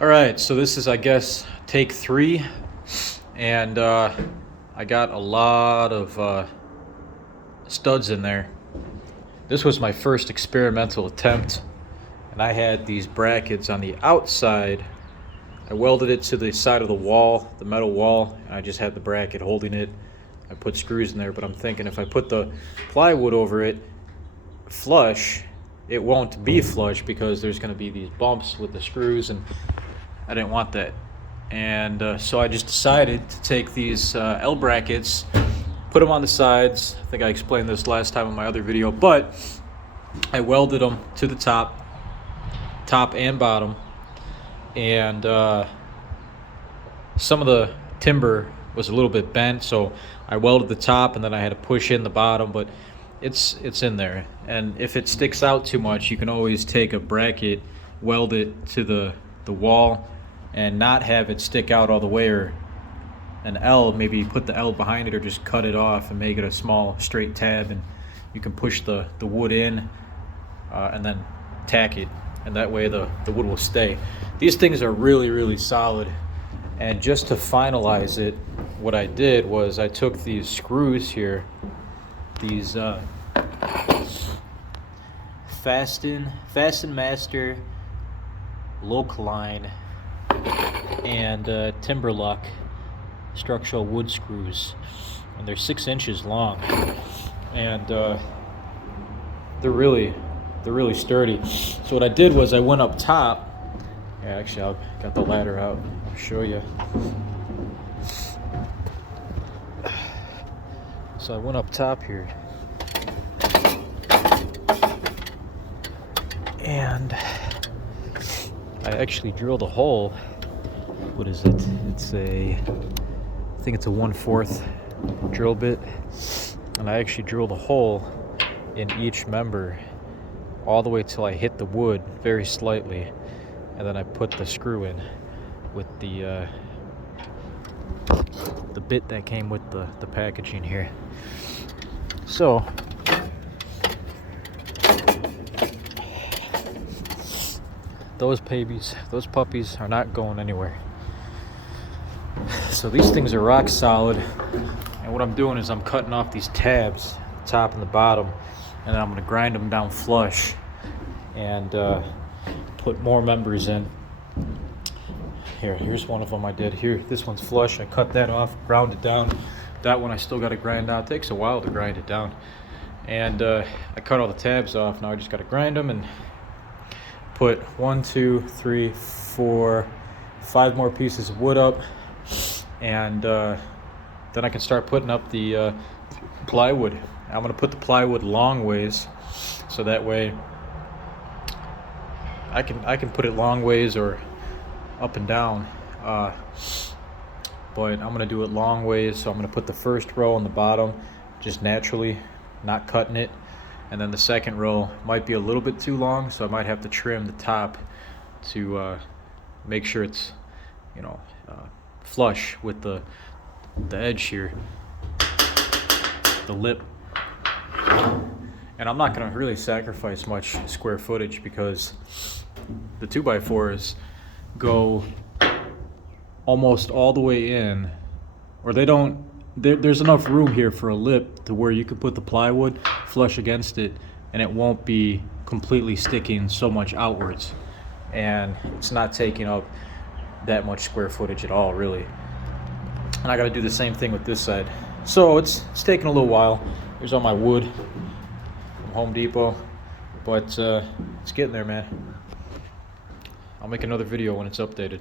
All right, so this is, I guess, take three, and I got a lot of studs in there. This was my first experimental attempt, and I had these brackets on the outside. I welded it to the side of the wall, the metal wall, and I just had the bracket holding it. I put screws in there, but I'm thinking if I put the plywood over it flush, it won't be flush because there's going to be these bumps with the screws, and I didn't want that. And so I just decided to take these L brackets, put them on the sides. I think I explained this last time in my other video, but I welded them to the top and bottom. And some of the timber was a little bit bent, so I welded the top and then I had to push in the bottom, but it's in there. And if it sticks out too much, you can always take a bracket, weld it to the wall, and not have it stick out all the way, or an L, maybe put the L behind it or just cut it off and make it a small straight tab, and you can push the wood in and then tack it, and that way the wood will stay. These things are really solid. And just to finalize it, what I did was I took these screws here, these Fasten Master Localine and Timberlock structural wood screws, and they're 6 inches long, and they're really sturdy. So what I did was I went up top. Yeah, actually, I got the ladder out. I'll show you. So I went up top here, and I actually drilled a hole. What is it? I think it's a 1/4 drill bit, and I actually drilled a hole in each member all the way till I hit the wood very slightly, and then I put the screw in with the bit that came with the packaging here. So those puppies are not going anywhere. So these things are rock solid, and what I'm doing is I'm cutting off these tabs, the top and the bottom, and then I'm going to grind them down flush and put more members in. Here's one of them I did. Here, this one's flush. I cut that off, ground it down. That one I still got to grind down. It takes a while to grind it down. And I cut all the tabs off. Now I just got to grind them and put 1, 2, 3, 4, 5 more pieces of wood up, and then I can start putting up the plywood. I'm going to put the plywood long ways, so that way I can put it long ways or up and down, but I'm going to do it long ways. So I'm going to put the first row on the bottom just naturally, not cutting it, and then the second row might be a little bit too long, so I might have to trim the top to make sure it's flush with the edge here, the lip. And I'm not going to really sacrifice much square footage because the 2x4s go almost all the way in, or there's enough room here for a lip to where you can put the plywood flush against it and it won't be completely sticking so much outwards, and it's not taking up that much square footage at all, really. And I got to do the same thing with this side. So it's taking a little while. Here's all my wood from Home Depot, but it's getting there, man. I'll make another video when it's updated.